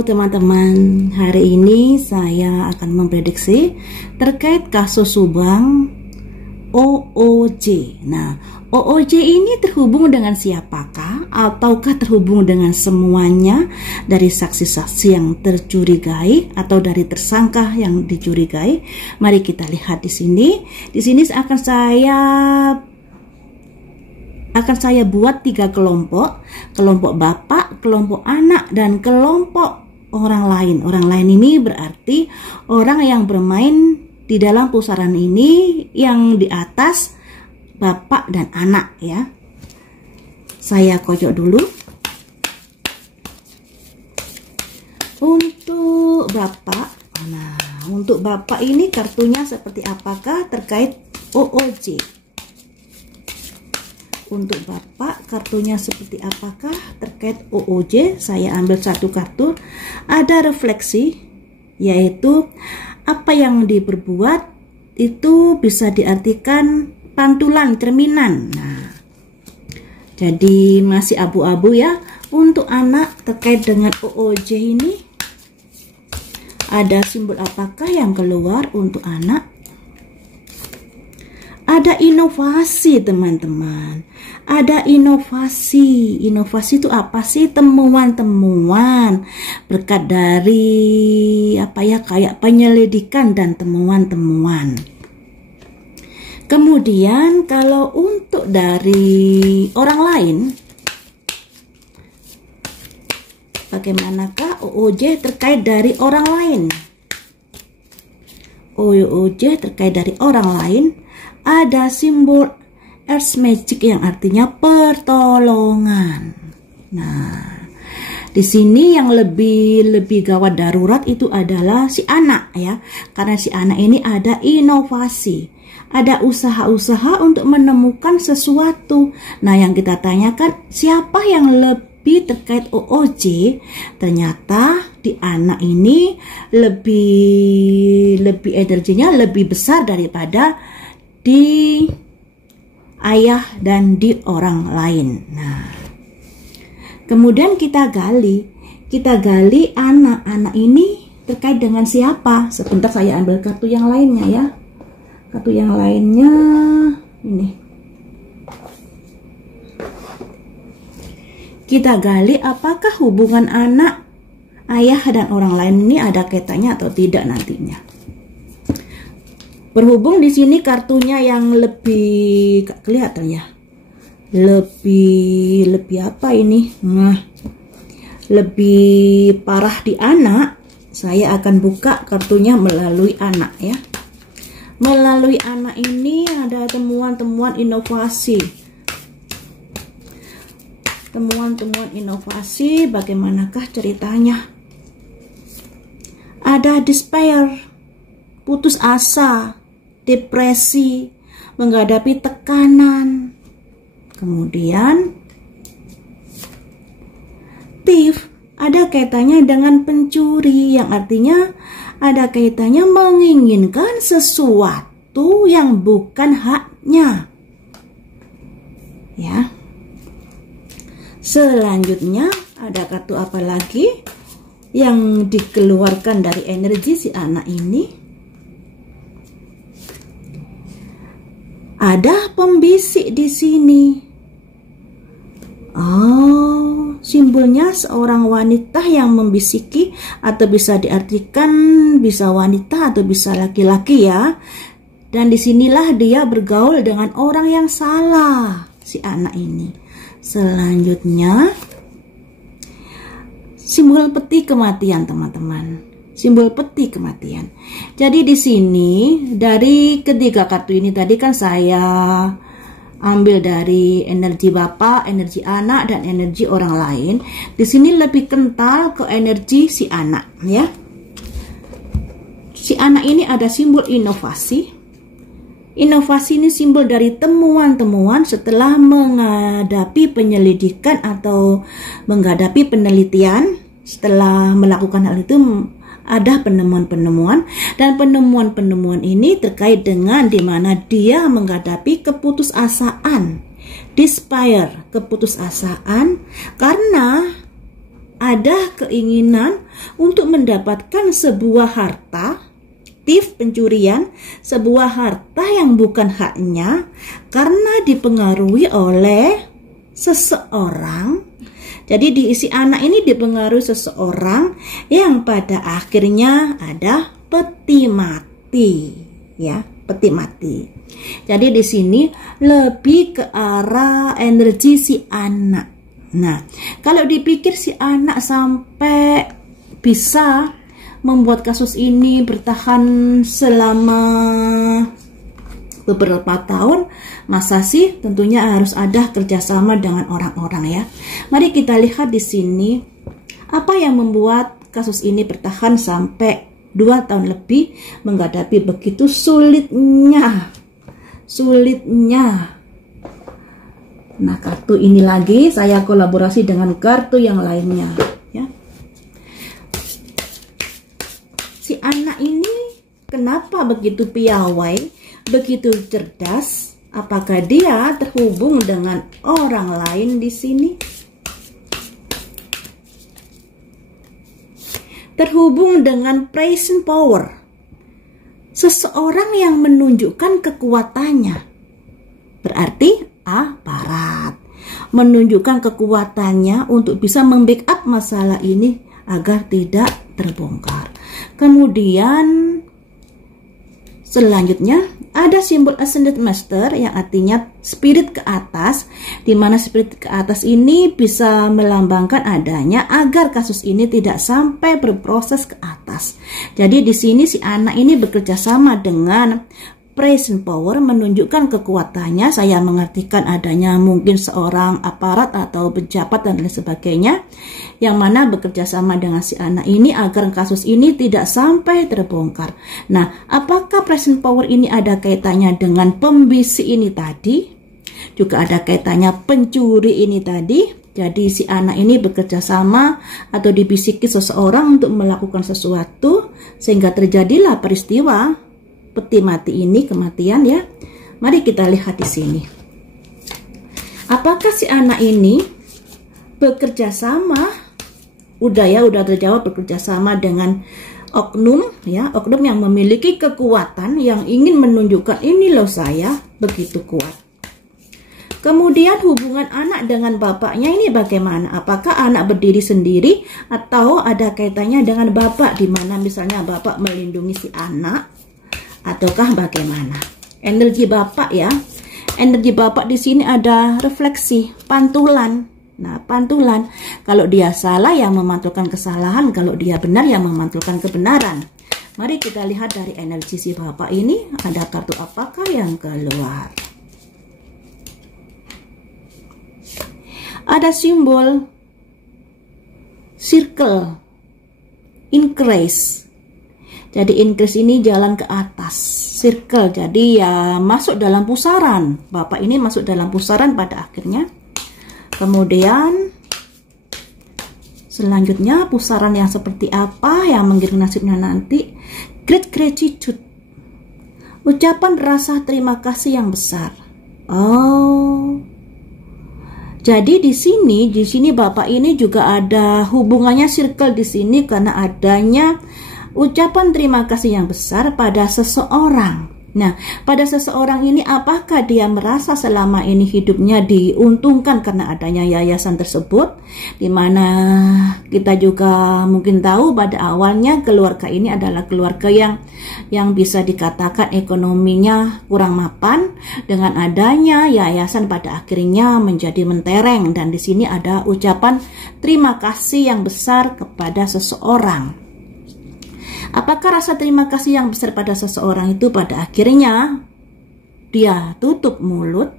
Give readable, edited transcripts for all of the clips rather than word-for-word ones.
teman-teman, hari ini saya akan memprediksi terkait kasus Subang OOJ. Nah, OOJ ini terhubung dengan siapakah? Ataukah terhubung dengan semuanya dari saksi-saksi yang tercurigai atau dari tersangka yang dicurigai? Mari kita lihat di sini. Di sini akan saya buat 3 kelompok bapak, kelompok anak, dan kelompok orang lain. Orang lain ini berarti orang yang bermain di dalam pusaran ini yang di atas bapak dan anak ya. Saya kocok dulu. Untuk bapak, nah untuk bapak ini kartunya seperti apakah terkait OOJ? Untuk bapak kartunya seperti apakah terkait OOJ? Saya ambil satu kartu, ada refleksi, yaitu apa yang diperbuat itu bisa diartikan pantulan, cerminan. Nah, jadi masih abu-abu ya. Untuk anak terkait dengan OOJ ini, ada simbol apakah yang keluar untuk anak? Ada inovasi teman-teman, ada inovasi. Inovasi itu apa sih? Temuan-temuan berkat dari apa ya, kayak penyelidikan dan temuan-temuan. Kemudian kalau untuk dari orang lain, bagaimanakah OOJ terkait dari orang lain? OOJ terkait dari orang lain, ada simbol Earth Magic yang artinya pertolongan. Nah, di sini yang lebih gawat darurat itu adalah si anak ya, karena si anak ini ada inovasi, ada usaha-usaha untuk menemukan sesuatu. Nah, yang kita tanyakan siapa yang lebih terkait OOJ? Ternyata di anak ini lebih energinya lebih besar daripada di ayah dan di orang lain. Nah, kemudian kita gali anak-anak ini terkait dengan siapa. Sebentar saya ambil kartu yang lainnya ya. Kartu yang lainnya ini. Kita gali apakah hubungan anak, ayah dan orang lain ini ada kaitannya atau tidak nantinya. Berhubung di sini kartunya yang lebih kelihatan ya, lebih apa ini? Nah, lebih parah di anak. Saya akan buka kartunya melalui anak ya. Melalui anak ini ada temuan-temuan inovasi. Temuan-temuan inovasi, bagaimanakah ceritanya? Ada despair, putus asa, depresi, menghadapi tekanan. Kemudian thief ada kaitannya dengan pencuri, yang artinya ada kaitannya menginginkan sesuatu yang bukan haknya. Ya. Selanjutnya ada kartu apa lagi yang dikeluarkan dari energi si anak ini? Ada pembisik di sini. Oh, simbolnya seorang wanita yang membisiki, atau bisa diartikan bisa wanita atau bisa laki-laki ya. Dan disinilah dia bergaul dengan orang yang salah, si anak ini. Selanjutnya, simbol peti kematian teman-teman. Simbol peti kematian. Jadi di sini dari ketiga kartu ini tadi kan saya ambil dari energi bapak, energi anak, dan energi orang lain. Di sini lebih kental ke energi si anak ya. Si anak ini ada simbol inovasi. Inovasi ini simbol dari temuan-temuan setelah menghadapi penyelidikan atau menghadapi penelitian. Setelah melakukan hal itu ada penemuan-penemuan, dan penemuan-penemuan ini terkait dengan dimana dia menghadapi keputusasaan, despair, keputusasaan, karena ada keinginan untuk mendapatkan sebuah harta, thief, pencurian, sebuah harta yang bukan haknya karena dipengaruhi oleh seseorang. Jadi si anak ini dipengaruhi seseorang yang pada akhirnya ada peti mati, ya, peti mati. Jadi di sini lebih ke arah energi si anak. Nah, kalau dipikir si anak sampai bisa membuat kasus ini bertahan selama beberapa tahun, masa sih? Tentunya harus ada kerjasama dengan orang-orang ya. Mari kita lihat di sini apa yang membuat kasus ini bertahan sampai 2 tahun lebih menghadapi begitu sulitnya. Nah, kartu ini lagi saya kolaborasi dengan kartu yang lainnya ya. Si anak ini kenapa begitu piawai, begitu cerdas? Apakah dia terhubung dengan orang lain di sini? Terhubung dengan present power. Seseorang yang menunjukkan kekuatannya. Berarti aparat. Menunjukkan kekuatannya untuk bisa membackup masalah ini agar tidak terbongkar. Kemudian selanjutnya ada simbol Ascended Master yang artinya spirit ke atas, di mana spirit ke atas ini bisa melambangkan adanya agar kasus ini tidak sampai berproses ke atas. Jadi di sini si anak ini bekerja sama dengan present power, menunjukkan kekuatannya. Saya mengartikan adanya mungkin seorang aparat atau pejabat dan lain sebagainya, yang mana bekerja sama dengan si anak ini agar kasus ini tidak sampai terbongkar. Nah, apakah present power ini ada kaitannya dengan pembisik ini tadi? Juga ada kaitannya pencuri ini tadi. Jadi si anak ini bekerja sama atau dibisiki seseorang untuk melakukan sesuatu sehingga terjadilah peristiwa peti mati ini, kematian ya. Mari kita lihat di sini. Apakah si anak ini bekerja sama? Udah terjawab, bekerja sama dengan oknum ya, oknum yang memiliki kekuatan yang ingin menunjukkan ini loh saya begitu kuat. Kemudian hubungan anak dengan bapaknya ini bagaimana? Apakah anak berdiri sendiri atau ada kaitannya dengan bapak, di mana misalnya bapak melindungi si anak? Ataukah bagaimana? Energi bapak ya. Energi bapak di sini ada refleksi, pantulan. Nah, pantulan. Kalau dia salah yang memantulkan kesalahan, kalau dia benar yang memantulkan kebenaran. Mari kita lihat dari energi si bapak ini ada kartu apakah yang keluar. Ada simbol circle, increase. Jadi increase ini jalan ke atas, circle, jadi ya masuk dalam pusaran. Bapak ini masuk dalam pusaran pada akhirnya. Kemudian selanjutnya pusaran yang seperti apa yang mengiring nasibnya nanti? Great gratitude, ucapan rasa terima kasih yang besar. Oh, jadi di sini bapak ini juga ada hubungannya circle di sini karena adanya ucapan terima kasih yang besar pada seseorang. Nah, pada seseorang ini apakah dia merasa selama ini hidupnya diuntungkan karena adanya yayasan tersebut, di mana kita juga mungkin tahu pada awalnya keluarga ini adalah keluarga yang bisa dikatakan ekonominya kurang mapan. Dengan adanya yayasan pada akhirnya menjadi mentereng, dan di sini ada ucapan terima kasih yang besar kepada seseorang. Apakah rasa terima kasih yang besar pada seseorang itu pada akhirnya dia tutup mulut?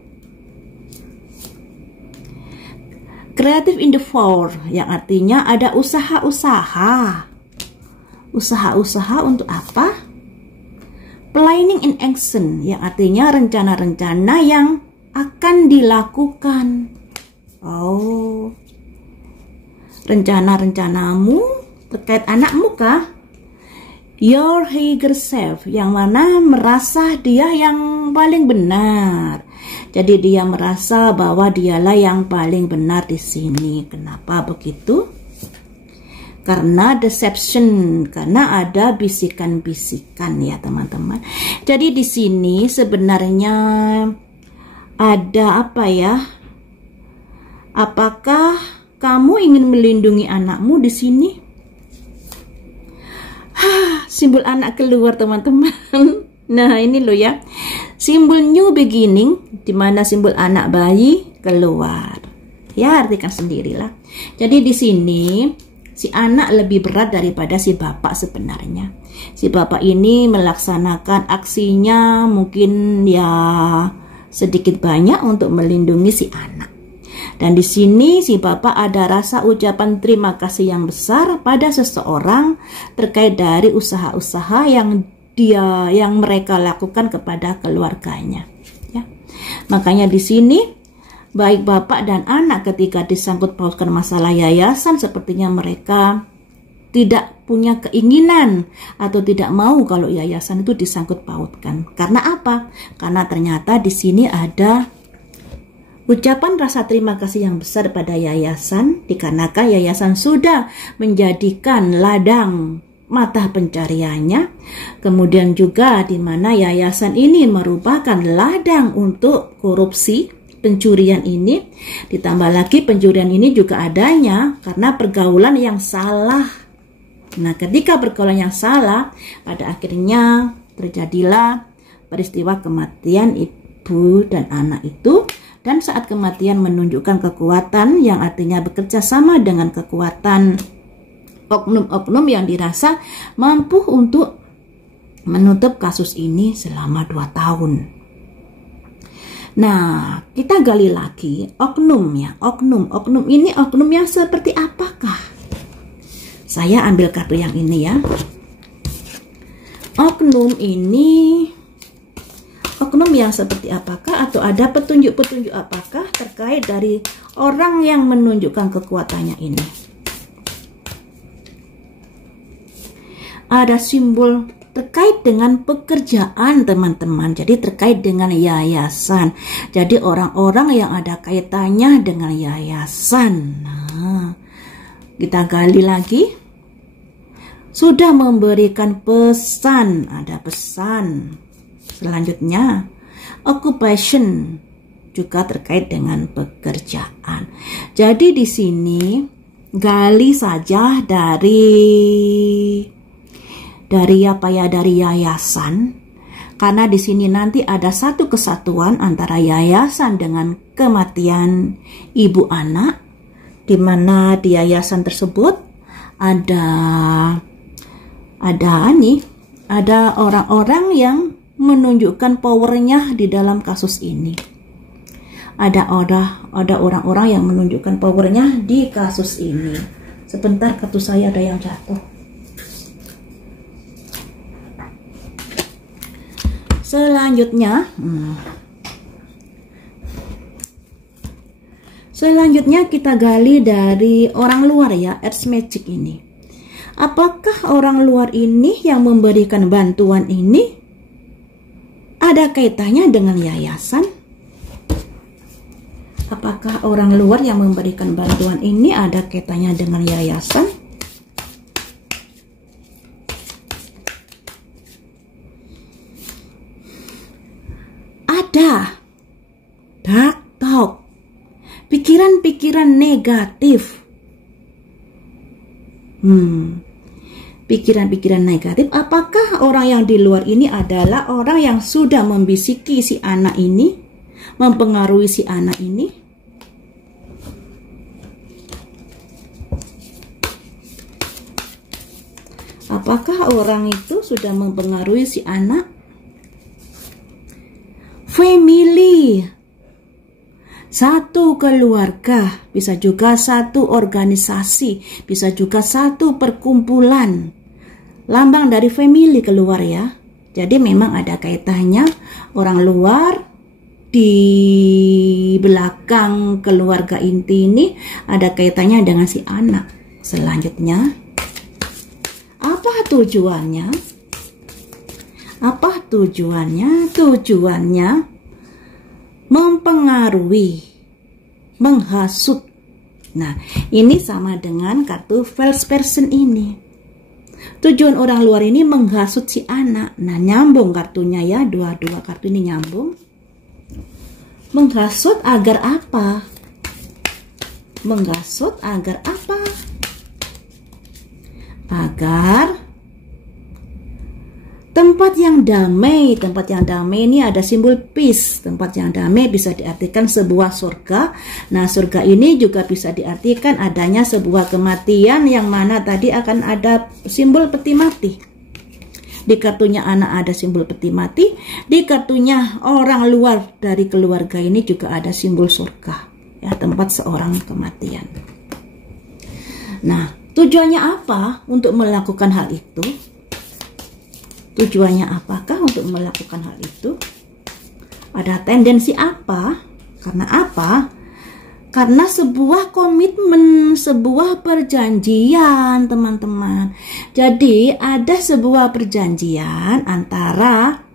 Creative in the four yang artinya ada usaha-usaha. Usaha-usaha untuk apa? Planning in action yang artinya rencana-rencana yang akan dilakukan. Oh, rencana-rencanamu terkait anakmu kah? Your higher self, yang mana merasa dia yang paling benar. Jadi dia merasa bahwa dialah yang paling benar di sini. Kenapa begitu? Karena deception, karena ada bisikan-bisikan ya teman-teman. Jadi di sini sebenarnya ada apa ya? Apakah kamu ingin melindungi anakmu di sini? Simbol anak keluar teman-teman. Nah ini loh ya, simbol new beginning, dimana simbol anak bayi keluar. Ya artikan sendirilah. Jadi di sini si anak lebih berat daripada si bapak sebenarnya. Si bapak ini melaksanakan aksinya mungkin ya sedikit banyak untuk melindungi si anak. Dan di sini si bapak ada rasa ucapan terima kasih yang besar pada seseorang terkait dari usaha-usaha yang mereka lakukan kepada keluarganya. Ya. Makanya di sini baik bapak dan anak ketika disangkut pautkan masalah yayasan, sepertinya mereka tidak punya keinginan atau tidak mau kalau yayasan itu disangkut pautkan. Karena apa? Karena ternyata di sini ada ucapan rasa terima kasih yang besar pada yayasan, dikarenakan yayasan sudah menjadikan ladang mata pencariannya. Kemudian juga di mana yayasan ini merupakan ladang untuk korupsi, pencurian ini. Ditambah lagi pencurian ini juga adanya karena pergaulan yang salah. Nah, ketika pergaulan yang salah, pada akhirnya terjadilah peristiwa kematian ibu dan anak itu. Dan saat kematian menunjukkan kekuatan yang artinya bekerja sama dengan kekuatan oknum-oknum yang dirasa mampu untuk menutup kasus ini selama 2 tahun. Nah, kita gali lagi oknum ya, oknum ini oknum yang seperti apakah? Saya ambil kartu yang ini ya. Oknum ini oknum yang seperti apakah, atau ada petunjuk-petunjuk apakah terkait dari orang yang menunjukkan kekuatannya ini? Ada simbol terkait dengan pekerjaan teman-teman, jadi terkait dengan yayasan. Jadi orang-orang yang ada kaitannya dengan yayasan. Nah, kita gali lagi. Sudah memberikan pesan, ada pesan. Selanjutnya, occupation juga terkait dengan pekerjaan. Jadi di sini gali saja dari apa ya, dari yayasan. Karena di sini nanti ada satu kesatuan antara yayasan dengan kematian ibu anak, di mana di yayasan tersebut ada orang-orang yang menunjukkan powernya di dalam kasus ini. Ada orang-orang yang menunjukkan powernya di kasus ini. Sebentar, kartu saya ada yang jatuh. Selanjutnya kita gali dari orang luar ya, Earth Magic ini. Apakah orang luar ini yang memberikan bantuan ini ada kaitannya dengan yayasan? Apakah orang luar yang memberikan bantuan ini ada kaitannya dengan yayasan? Ada. Dark talk. Pikiran-pikiran negatif. Pikiran-pikiran negatif. Apakah orang yang di luar ini adalah orang yang sudah membisiki si anak ini, mempengaruhi si anak ini? Apakah orang itu sudah mempengaruhi si anak? Family, satu keluarga, bisa juga satu organisasi, bisa juga satu perkumpulan. Lambang dari family keluar ya. Jadi memang ada kaitannya orang luar di belakang keluarga inti ini, ada kaitannya dengan si anak. Selanjutnya, apa tujuannya? Apa tujuannya? Tujuannya mempengaruhi, menghasut Nah, ini sama dengan kartu false person ini. Tujuan orang luar ini menghasut si anak. Nah, nyambung kartunya ya, dua-dua kartu ini nyambung. Menghasut agar apa? Menghasut agar apa? Agar tempat yang damai. Tempat yang damai ini ada simbol peace. Tempat yang damai bisa diartikan sebuah surga. Nah, surga ini juga bisa diartikan adanya sebuah kematian yang mana tadi akan ada simbol peti mati. Di kartunya anak ada simbol peti mati. Di kartunya orang luar dari keluarga ini juga ada simbol surga. Ya, tempat seorang kematian. Nah, tujuannya apa untuk melakukan hal itu? Tujuannya apakah untuk melakukan hal itu? Ada tendensi apa? Karena apa? Karena sebuah komitmen, sebuah perjanjian, teman-teman. Jadi ada sebuah perjanjian antara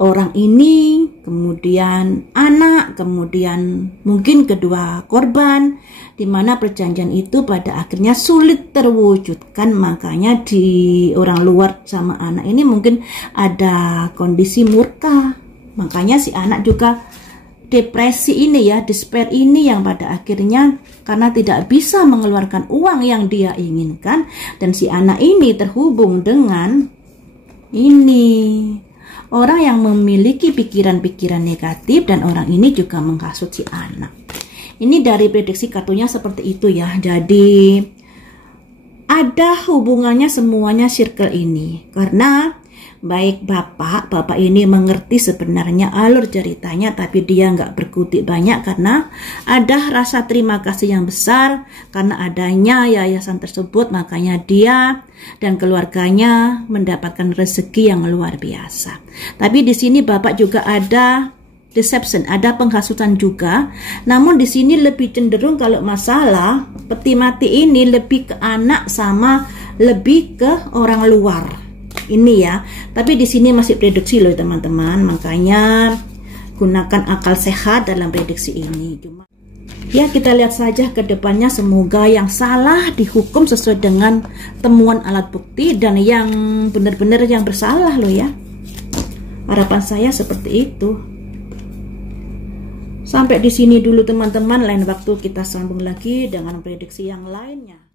orang ini, kemudian anak, kemudian mungkin kedua korban, di mana perjanjian itu pada akhirnya sulit terwujudkan. Makanya di orang luar sama anak ini mungkin ada kondisi murka. Makanya si anak juga depresi ini ya, despair ini yang pada akhirnya karena tidak bisa mengeluarkan uang yang dia inginkan, dan si anak ini terhubung dengan ini orang yang memiliki pikiran-pikiran negatif, dan orang ini juga menghasut si anak. Ini dari prediksi kartunya seperti itu ya. Jadi ada hubungannya semuanya circle ini. Karena baik bapak ini mengerti sebenarnya alur ceritanya, tapi dia nggak berkutik banyak karena ada rasa terima kasih yang besar karena adanya yayasan tersebut. Makanya dia dan keluarganya mendapatkan rezeki yang luar biasa. Tapi di sini bapak juga ada deception, ada penghasutan juga. Namun di sini lebih cenderung kalau masalah peti mati ini lebih ke anak sama lebih ke orang luar. Ini ya. Tapi di sini masih prediksi loh teman-teman. Makanya gunakan akal sehat dalam prediksi ini. Ya, kita lihat saja ke depannya, semoga yang salah dihukum sesuai dengan temuan alat bukti dan yang benar-benar yang bersalah loh ya. Harapan saya seperti itu. Sampai di sini dulu teman-teman, lain waktu kita sambung lagi dengan prediksi yang lainnya.